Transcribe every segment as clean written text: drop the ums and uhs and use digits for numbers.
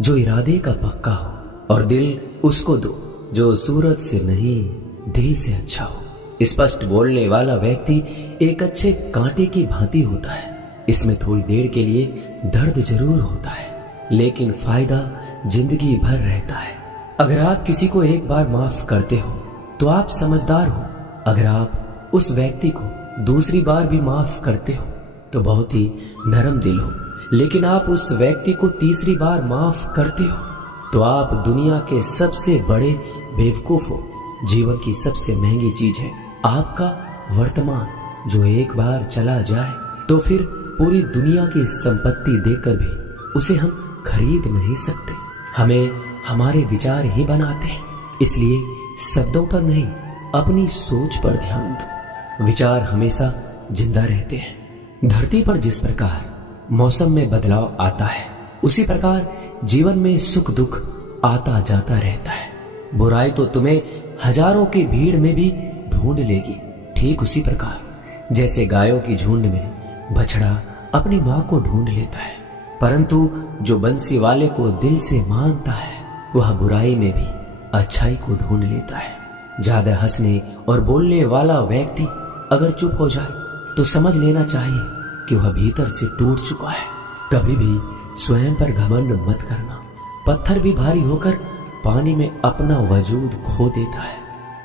जो इरादे का पक्का हो, और दिल उसको दो जो सूरत से नहीं दिल से अच्छा हो। स्पष्ट बोलने वाला व्यक्ति एक अच्छे कांटे की भांति होता है। इसमें थोड़ी देर के लिए दर्द जरूर होता है, लेकिन फायदा जिंदगी भर रहता है। अगर आप किसी को एक बार माफ करते हो तो आप समझदार हो। अगर आप उस व्यक्ति को दूसरी बार भी माफ करते हो तो बहुत ही नरम दिल हो। लेकिन आप उस व्यक्ति को तीसरी बार माफ करते हो तो आप दुनिया के सबसे बड़े बेवकूफ हो। जीवन की सबसे महंगी चीज है आपका वर्तमान, जो एक बार चला जाए तो फिर पूरी दुनिया की संपत्ति देकर भी उसे हम खरीद नहीं सकते। हमें हमारे विचार ही बनाते हैं, इसलिए शब्दों पर नहीं अपनी सोच पर ध्यान दो। विचार हमेशा जिंदा रहते हैं। धरती पर जिस प्रकार मौसम में बदलाव आता है, उसी प्रकार जीवन में सुख दुख आता जाता रहता है। बुराई तो तुम्हें हजारों की भीड़ में भी ढूंढ लेगी, ठीक उसी प्रकार जैसे गायों की झुंड में बछड़ा अपनी मां को ढूंढ लेता है। परंतु जो बंसी वाले को दिल से मानता है, वह बुराई में भी अच्छाई को ढूंढ लेता है। ज्यादा हंसने और बोलने वाला व्यक्ति अगर चुप हो जाए तो समझ लेना चाहिए कि वह भीतर से टूट चुका है। कभी भी स्वयं पर घमंड मत करना। पत्थर भी भारी होकर पानी में अपना वजूद खो देता है।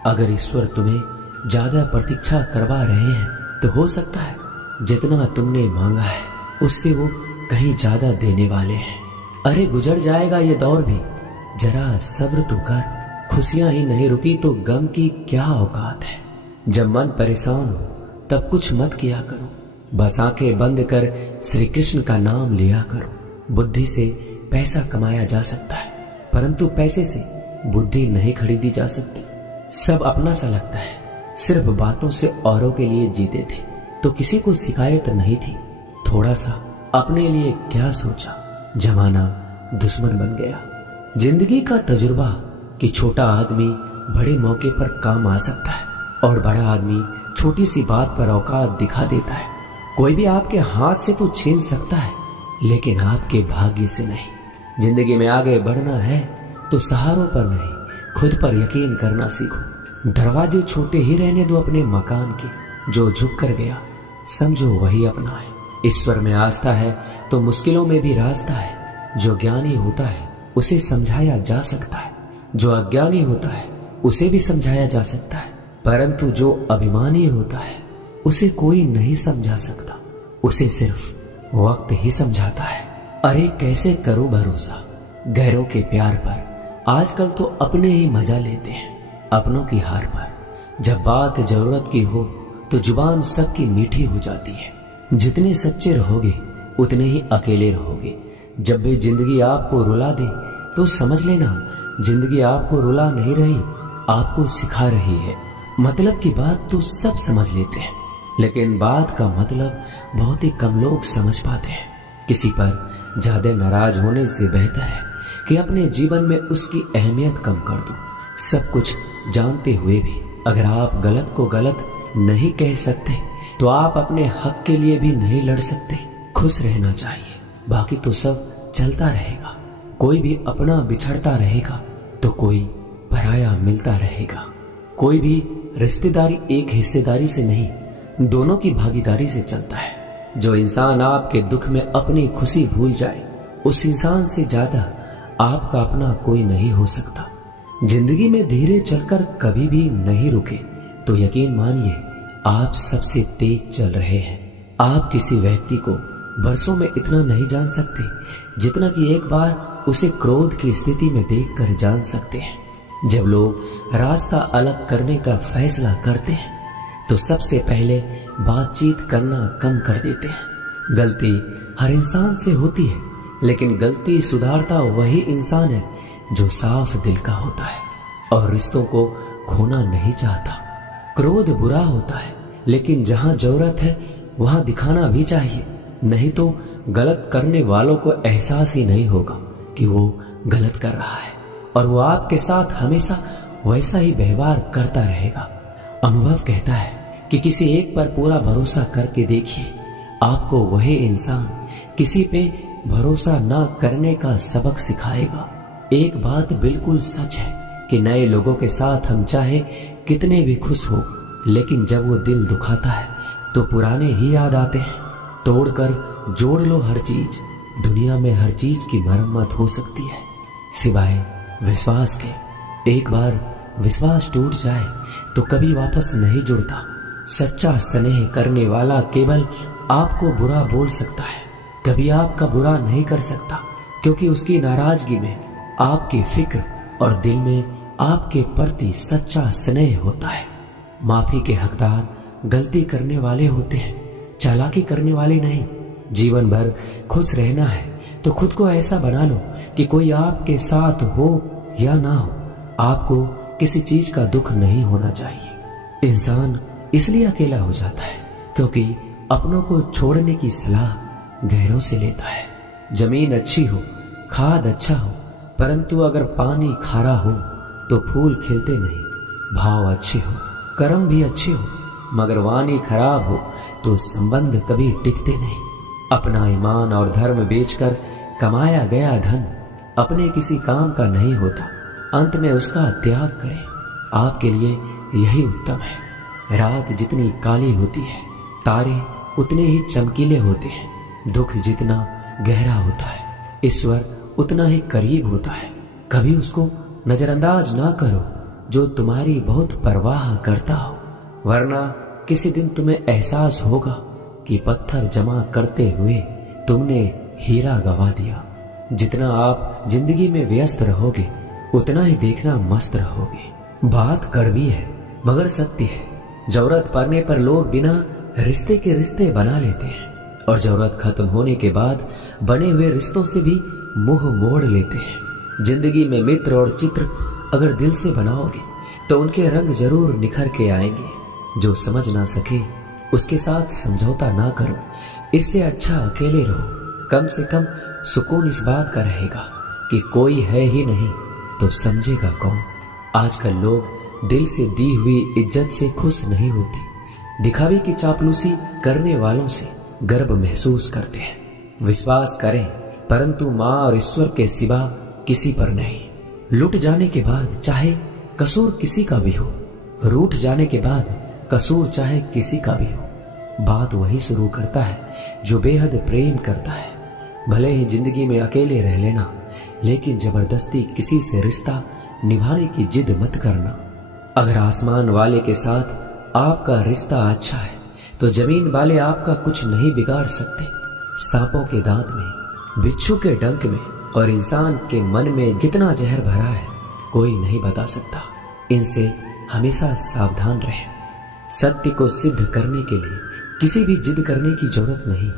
अगर ईश्वर तुम्हें ज्यादा प्रतीक्षा करवा रहे हैं तो हो सकता है जितना तुमने मांगा है उससे वो कहीं ज्यादा देने वाले हैं। अरे गुजर जाएगा ये दौर भी, जरा सब्र तो कर। खुशियां ही नहीं रुकी तो गम की क्या औकात है। जब मन परेशान हो तब कुछ मत किया करो, बस आंखें बंद कर श्री कृष्ण का नाम लिया करो। बुद्धि से पैसा कमाया जा सकता है, परंतु पैसे से बुद्धि नहीं खरीदी जा सकती। सब अपना सा लगता है। सिर्फ बातों से औरों के लिए जीते थे तो किसी को शिकायत नहीं थी। थोड़ा सा अपने लिए क्या सोचा, जमाना दुश्मन बन गया। जिंदगी का तजुर्बा कि छोटा आदमी बड़े मौके पर काम आ सकता है और बड़ा आदमी छोटी सी बात पर औकात दिखा देता है। कोई भी आपके हाथ से तो छीन सकता है, लेकिन आपके भाग्य से नहीं। जिंदगी में आगे बढ़ना है तो सहारों पर नहीं, खुद पर यकीन करना सीखो। दरवाजे छोटे ही रहने दो अपने मकान के, जो झुक कर गया समझो वही अपना है। ईश्वर में आस्था है तो मुश्किलों में भी रास्ता है। जो ज्ञानी होता है उसे समझाया जा सकता है, जो अज्ञानी होता है उसे भी समझाया जा सकता है, परंतु जो अभिमानी होता है उसे कोई नहीं समझा सकता, उसे सिर्फ वक्त ही समझाता है। अरे कैसे करो भरोसा गैरों के प्यार पर, आजकल तो अपने ही मजा लेते हैं अपनों की हार पर। जब बात जरूरत की हो तो जुबान सबकी मीठी हो जाती है। जितने सच्चे रहोगे उतने ही अकेले रहोगे। जब भी जिंदगी आपको रुला दे तो समझ लेना जिंदगी आपको रुला नहीं रही, आपको सिखा रही है। मतलब की बात तो सब समझ लेते हैं, लेकिन बात का मतलब बहुत ही कम लोग समझ पाते हैं। किसी पर ज्यादा नाराज होने से बेहतर है कि अपने जीवन में उसकी अहमियत कम कर दो। सब कुछ जानते हुए भी अगर आप गलत को गलत नहीं कह सकते तो आप अपने हक के लिए भी नहीं लड़ सकते। खुश रहना चाहिए, बाकी तो सब चलता रहेगा। कोई भी अपना बिछड़ता रहेगा तो कोई पराया मिलता रहेगा। कोई भी रिश्तेदारी एक हिस्सेदारी से नहीं, दोनों की भागीदारी से चलता है। जो इंसान आपके दुख में अपनी खुशी भूल जाए, उस इंसान से ज्यादा आपका अपना कोई नहीं हो सकता। जिंदगी में धीरे चलकर कभी भी नहीं रुके तो यकीन मानिए आप सबसे तेज चल रहे हैं। आप किसी व्यक्ति को बरसों में इतना नहीं जान सकते जितना कि एक बार उसे क्रोध की स्थिति में देखकर जान सकते हैं। जब लोग रास्ता अलग करने का फैसला करते हैं तो सबसे पहले बातचीत करना कम कर देते हैं। गलती हर इंसान से होती है, लेकिन गलती सुधारता वही इंसान है जो साफ दिल का होता है और रिश्तों को खोना नहीं चाहता। क्रोध बुरा होता है, लेकिन जहां जरूरत है वहां दिखाना भी चाहिए, नहीं तो गलत करने वालों को एहसास ही नहीं होगा कि वो गलत कर रहा है और वो आपके साथ हमेशा वैसा ही व्यवहार करता रहेगा। अनुभव कहता है कि किसी एक पर पूरा भरोसा करके देखिए, आपको वही इंसान किसी पे भरोसा ना करने का सबक सिखाएगा। एक बात बिल्कुल सच है कि नए लोगों के साथ हम चाहे कितने भी खुश हो, लेकिन जब वो दिल दुखाता है तो पुराने ही याद आते हैं। तोड़कर जोड़ लो हर चीज, दुनिया में हर चीज की मरम्मत हो सकती है सिवाय विश्वास के। एक बार विश्वास टूट जाए तो कभी वापस नहीं जुड़ता। सच्चा स्नेह करने वाला केवल आपको बुरा बोल सकता है, कभी आपका बुरा नहीं कर सकता, क्योंकि उसकी नाराजगी में आपकी फिक्र और दिल में आपके प्रति सच्चा स्नेह होता है। माफी के हकदार गलती करने वाले होते हैं, चालाकी करने वाले नहीं। जीवन भर खुश रहना है तो खुद को ऐसा बना लो कि कोई आपके साथ हो या ना हो, आपको किसी चीज का दुख नहीं होना चाहिए। इंसान इसलिए अकेला हो जाता है क्योंकि अपनों को छोड़ने की सलाह गैरों से लेता है। जमीन अच्छी हो, खाद अच्छा हो, परंतु अगर पानी खारा हो तो फूल खिलते नहीं। भाव अच्छे हो, कर्म भी अच्छे हो, मगर वाणी खराब हो तो संबंध कभी टिकते नहीं। अपना ईमान और धर्म बेचकर कमाया गया धन अपने किसी काम का नहीं होता, अंत में उसका त्याग करें। आपके लिए यही उत्तम है। रात जितनी काली होती है, तारे उतने ही चमकीले होते हैं। दुख जितना गहरा होता है, ईश्वर उतना ही करीब होता है। कभी उसको नजरअंदाज ना करो जो तुम्हारी बहुत परवाह करता हो, वरना किसी दिन तुम्हें एहसास होगा कि पत्थर जमा करते हुए तुमने हीरा गवा दिया। जितना आप जिंदगी में व्यस्त रहोगे उतना ही देखना मस्त रहोगे। बात कड़वी है मगर सत्य है। जरूरत पड़ने पर लोग बिना रिश्ते के रिश्ते बना लेते हैं और जरूरत खत्म होने के बाद बने हुए रिश्तों से भी मुंह मोड़ लेते हैं। जिंदगी में मित्र और चित्र अगर दिल से बनाओगे तो उनके रंग जरूर निखर के आएंगे। जो समझ ना सके उसके साथ समझौता ना करो, इससे अच्छा अकेले रहो। कम से कम सुकून इस बात का रहेगा कि कोई है ही नहीं तो समझेगा कौन। आजकल लोग दिल से दी हुई इज्जत से खुश नहीं होते, दिखावे की चापलूसी करने वालों से गर्व महसूस करते हैं। विश्वास करें परंतु माँ और ईश्वर के सिवा किसी पर नहीं। लुट जाने के बाद चाहे कसूर किसी का भी हो, रूठ जाने के बाद कसूर चाहे किसी का भी हो, बात वही शुरू करता है जो बेहद प्रेम करता है। भले ही जिंदगी में अकेले रह लेना, लेकिन जबरदस्ती किसी से रिश्ता निभाने की जिद मत करना। अगर आसमान वाले के साथ आपका रिश्ता अच्छा है तो जमीन वाले आपका कुछ नहीं बिगाड़ सकते। सांपों के दांत में, बिच्छू के डंक में और इंसान के मन में कितना जहर भरा है कोई नहीं बता सकता। इनसे हमेशा सावधान रहें। सत्य को सिद्ध करने के लिए किसी भी जिद करने की जरूरत नहीं,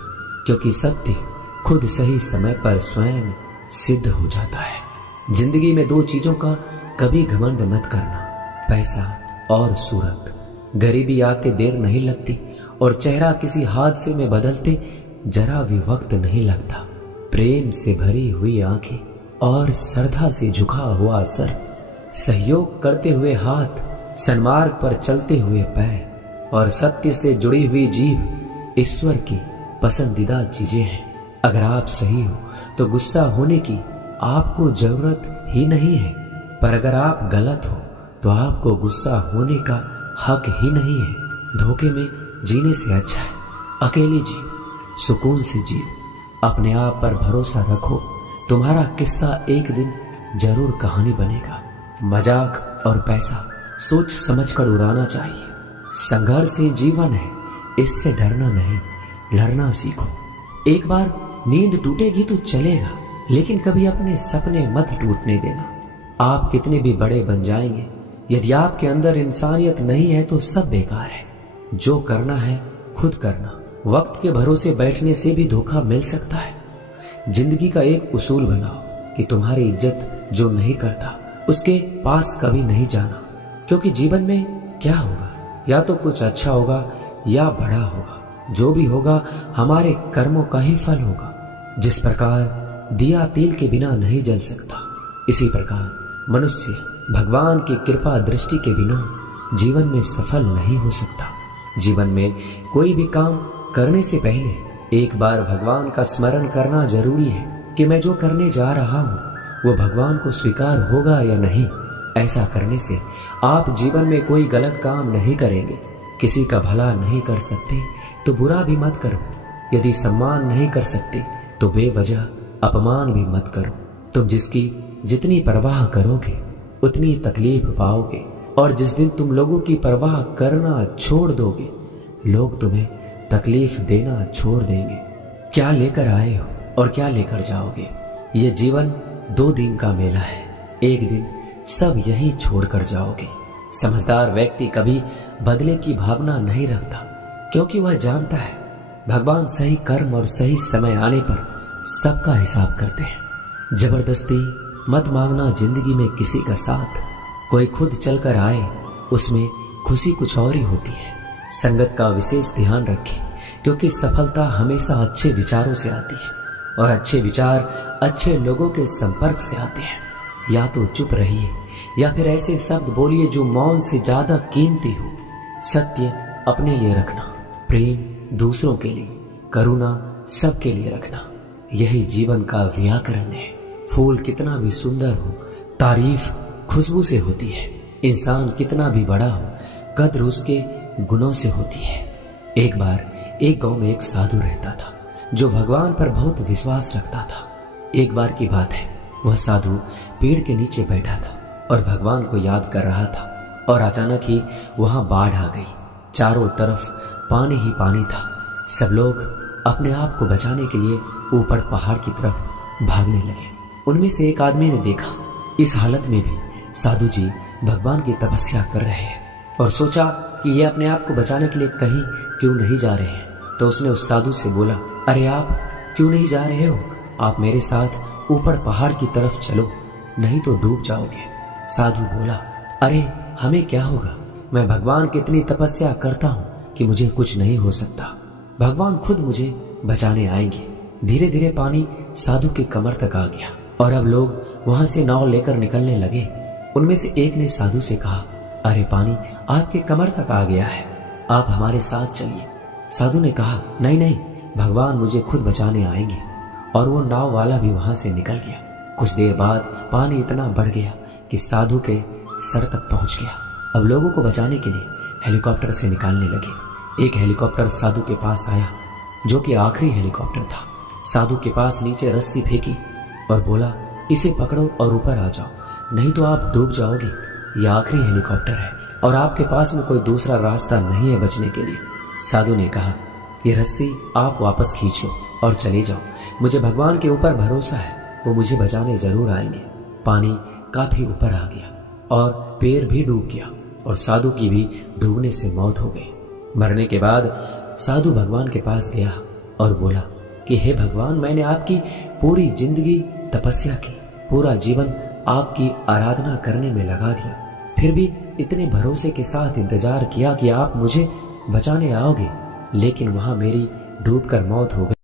क्योंकि सत्य खुद सही समय पर स्वयं सिद्ध हो जाता है। जिंदगी में दो चीजों का कभी घमंड मत करना, पैसा और सूरत। गरीबी आते देर नहीं लगती और चेहरा किसी हादसे में बदलते जरा भी वक्त नहीं लगता। प्रेम से भरी हुई आंखें और श्रद्धा से झुका हुआ सर, सहयोग करते हुए हाथ, सन्मार्ग पर चलते हुए पैर और सत्य से जुड़ी हुई जीभ ईश्वर की पसंदीदा चीजें हैं। अगर आप सही हो तो गुस्सा होने की आपको जरूरत ही नहीं है, पर अगर आप गलत हो तो आपको गुस्सा होने का हक ही नहीं है। धोखे में जीने से अच्छा है अकेले जियो, सुकून से जियो। अपने आप पर भरोसा रखो, तुम्हारा किस्सा एक दिन जरूर कहानी बनेगा। मजाक और पैसा सोच समझकर उड़ाना चाहिए। संघर्ष ही जीवन है, इससे डरना नहीं, लड़ना सीखो। एक बार नींद टूटेगी तो चलेगा, लेकिन कभी अपने सपने मत टूटने देना। आप कितने भी बड़े बन जाएंगे, यदि आपके अंदर इंसानियत नहीं है तो सब बेकार है। जो करना है खुद करना। वक्त के भरोसे बैठने से भी धोखा मिल सकता है। जिंदगी का एक उसूल बनाओ कि तुम्हारी इज्जत जो नहीं करता उसके पास कभी नहीं जाना, क्योंकि जीवन में क्या होगा, या तो कुछ अच्छा होगा या बड़ा होगा। जो भी होगा हमारे कर्मों का ही फल होगा। जिस प्रकार दिया तेल के बिना नहीं जल सकता, इसी प्रकार मनुष्य भगवान की कृपा दृष्टि के बिना जीवन में सफल नहीं हो सकता। जीवन में कोई भी काम करने से पहले एक बार भगवान का स्मरण करना जरूरी है कि मैं जो करने जा रहा हूँ वो भगवान को स्वीकार होगा या नहीं। ऐसा करने से आप जीवन में कोई गलत काम नहीं करेंगे। किसी का भला नहीं कर सकते तो बुरा भी मत करो। यदि सम्मान नहीं कर सकते तो बेवजह अपमान भी मत करो। तुम जिसकी जितनी परवाह करोगे उतनी तकलीफ पाओगे, और जिस दिन तुम लोगों की परवाह करना छोड़ दोगे लोग तुम्हें तकलीफ देना छोड़ देंगे। क्या लेकर आए हो और क्या लेकर जाओगे? ये जीवन 2 दिन का मेला है। एक दिन सब यहीं छोड़कर जाओगे। समझदार व्यक्ति कभी बदले की भावना नहीं रखता, क्योंकि वह जानता है भगवान सही कर्म और सही समय आने पर सबका हिसाब करते हैं। जबरदस्ती मत मांगना जिंदगी में किसी का साथ। कोई खुद चलकर आए उसमें खुशी कुछ और ही होती है। संगत का विशेष ध्यान रखें, क्योंकि सफलता हमेशा अच्छे विचारों से आती है और अच्छे विचार अच्छे लोगों के संपर्क से आते हैं। या तो चुप रहिए या फिर ऐसे शब्द बोलिए जो मौन से ज्यादा कीमती हो। सत्य अपने लिए रखना, प्रेम दूसरों के लिए, करुणा सबके लिए रखना, यही जीवन का व्याकरण है। फूल कितना भी सुंदर हो, तारीफ खुशबू से होती है। इंसान कितना भी बड़ा हो, कद्र उसके गुणों से होती है। एक बार एक गांव में एक साधु रहता था जो भगवान पर बहुत विश्वास रखता था। एक बार की बात है, वह साधु पेड़ के नीचे बैठा था और भगवान को याद कर रहा था, और अचानक ही वहां बाढ़ आ गई। चारों तरफ पानी ही पानी था। सब लोग अपने आप को बचाने के लिए ऊपर पहाड़ की तरफ भागने लगे। उनमें से एक आदमी ने देखा इस हालत में भी साधु जी भगवान की तपस्या कर रहे हैं, और सोचा कि ये अपने आप को बचाने के लिए कहीं क्यों नहीं जा रहे हैं। तो उसने उस साधु से बोला, अरे आप क्यों नहीं जा रहे हो? आप मेरे साथ ऊपर पहाड़ की तरफ चलो, नहीं तो डूब जाओगे। साधु बोला, अरे हमें क्या होगा? मैं भगवान की इतनी तपस्या करता हूँ कि मुझे कुछ नहीं हो सकता। भगवान खुद मुझे बचाने आएंगे। धीरे धीरे पानी साधु के कमर तक आ गया और अब लोग वहां से नाव लेकर निकलने लगे। उनमें से एक ने साधु से कहा, अरे पानी आपके कमर तक आ गया है, आप हमारे साथ चलिए। साधु ने कहा, नहीं नहीं, भगवान मुझे खुद बचाने आएंगे। और वो नाव वाला भी वहां से निकल गया। कुछ देर बाद पानी इतना बढ़ गया कि साधु के सर तक पहुंच गया। अब लोगों को बचाने के लिए हेलीकॉप्टर से निकालने लगे। एक हेलीकॉप्टर साधु के पास आया, जो कि आखिरी हेलीकॉप्टर था। साधु के पास नीचे रस्सी फेंकी और बोला, इसे पकड़ो और ऊपर आ जाओ, नहीं तो आप डूब जाओगे। यह आखिरी हेलीकॉप्टर है और आपके पास में कोई दूसरा रास्ता नहीं है बचने के लिए। साधु ने कहा, ये रस्सी आप वापस खींच लो और चले जाओ। मुझे भगवान के ऊपर भरोसा है, वो मुझे बचाने जरूर आएंगे। पानी काफी ऊपर आ गया और पैर भी डूब गया और साधु की भी डूबने से मौत हो गई। मरने के बाद साधु भगवान के पास गया और बोला कि हे भगवान, मैंने आपकी पूरी जिंदगी तपस्या की, पूरा जीवन आपकी आराधना करने में लगा दिया, फिर भी इतने भरोसे के साथ इंतजार किया कि आप मुझे बचाने आओगे, लेकिन वहां मेरी डूबकर मौत हो गई।